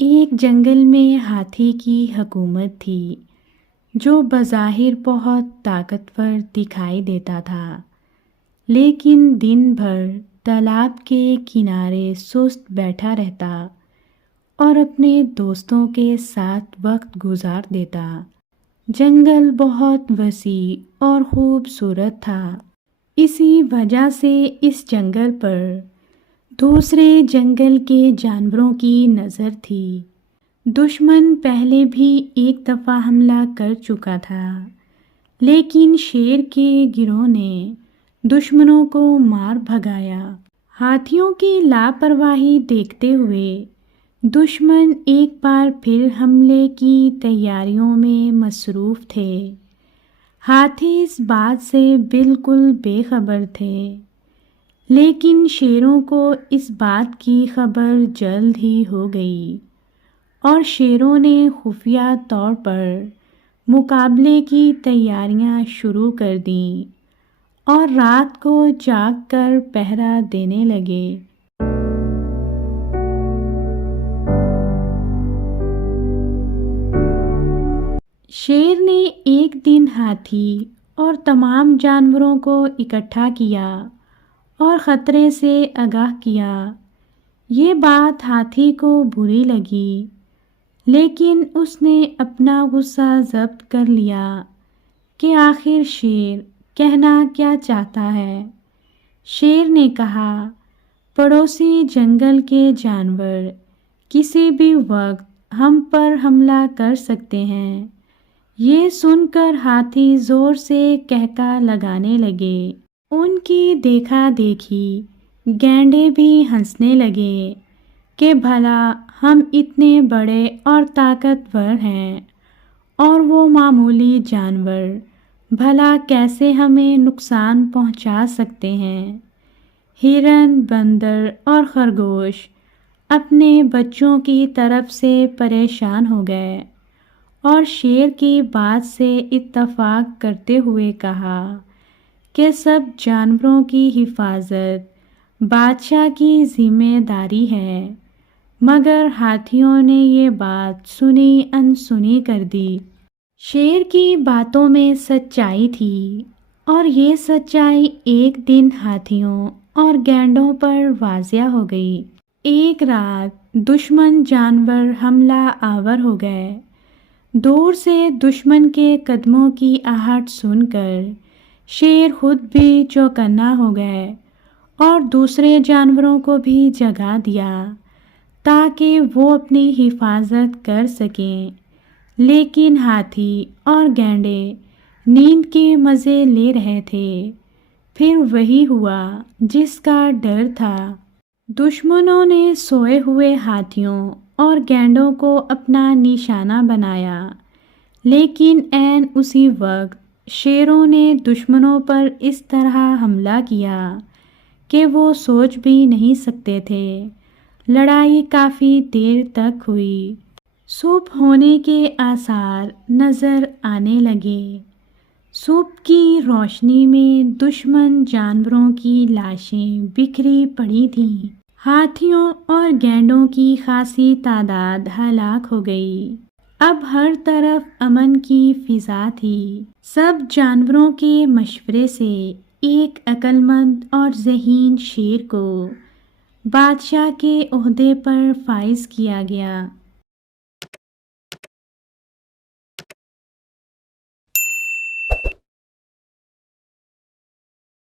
ایک جنگل میں ہاتھی کی حکومت تھی جو بظاہر بہت طاقتور دکھائی دیتا تھا، لیکن دن بھر تالاب کے کنارے سست بیٹھا رہتا اور اپنے دوستوں کے ساتھ وقت گزار دیتا۔ جنگل بہت وسیع اور خوبصورت تھا، اسی وجہ سے اس جنگل پر دوسرے جنگل کے جانوروں کی نظر تھی۔ دشمن پہلے بھی ایک دفعہ حملہ کر چکا تھا، لیکن شیر کے گروہ نے دشمنوں کو مار بھگایا۔ ہاتھیوں کی لاپرواہی دیکھتے ہوئے دشمن ایک بار پھر حملے کی تیاریوں میں مصروف تھے۔ ہاتھی اس بات سے بالکل بے خبر تھے، لیکن شیروں کو اس بات کی خبر جلد ہی ہو گئی اور شیروں نے خفیہ طور پر مقابلے کی تیاریاں شروع کر دیں اور رات کو جاگ کر پہرا دینے لگے۔ شیر نے ایک دن ہاتھی اور تمام جانوروں کو اکٹھا کیا اور خطرے سے آگاہ کیا۔ یہ بات ہاتھی کو بری لگی، لیکن اس نے اپنا غصہ ضبط کر لیا کہ آخر شیر کہنا کیا چاہتا ہے۔ شیر نے کہا، پڑوسی جنگل کے جانور کسی بھی وقت ہم پر حملہ کر سکتے ہیں۔ یہ سن کر ہاتھی زور سے کہکا لگانے لگے۔ ان کی دیکھا دیکھی گینڈے بھی ہنسنے لگے کہ بھلا ہم اتنے بڑے اور طاقتور ہیں اور وہ معمولی جانور بھلا کیسے ہمیں نقصان پہنچا سکتے ہیں۔ ہرن، بندر اور خرگوش اپنے بچوں کی طرف سے پریشان ہو گئے اور شیر کی بات سے اتفاق کرتے ہوئے کہا کہ سب جانوروں کی حفاظت بادشاہ کی ذمہ داری ہے، مگر ہاتھیوں نے یہ بات سنی انسنی کر دی۔ شیر کی باتوں میں سچائی تھی اور یہ سچائی ایک دن ہاتھیوں اور گینڈوں پر واضح ہو گئی۔ ایک رات دشمن جانور حملہ آور ہو گئے۔ دور سے دشمن کے قدموں کی آہٹ سن کر شیر خود بھی چوکنا ہو گئے اور دوسرے جانوروں کو بھی جگا دیا تاکہ وہ اپنی حفاظت کر سکیں، لیکن ہاتھی اور گینڈے نیند کے مزے لے رہے تھے۔ پھر وہی ہوا جس کا ڈر تھا۔ دشمنوں نے سوئے ہوئے ہاتھیوں اور گینڈوں کو اپنا نشانہ بنایا، لیکن عین اسی وقت شیروں نے دشمنوں پر اس طرح حملہ کیا کہ وہ سوچ بھی نہیں سکتے تھے۔ لڑائی کافی دیر تک ہوئی۔ صبح ہونے کے آثار نظر آنے لگے۔ صبح کی روشنی میں دشمن جانوروں کی لاشیں بکھری پڑی تھیں۔ ہاتھیوں اور گینڈوں کی خاصی تعداد ہلاک ہو گئی۔ اب ہر طرف امن کی فضا تھی۔ سب جانوروں کے مشورے سے ایک عقل مند اور ذہین شیر کو بادشاہ کے عہدے پر فائز کیا گیا۔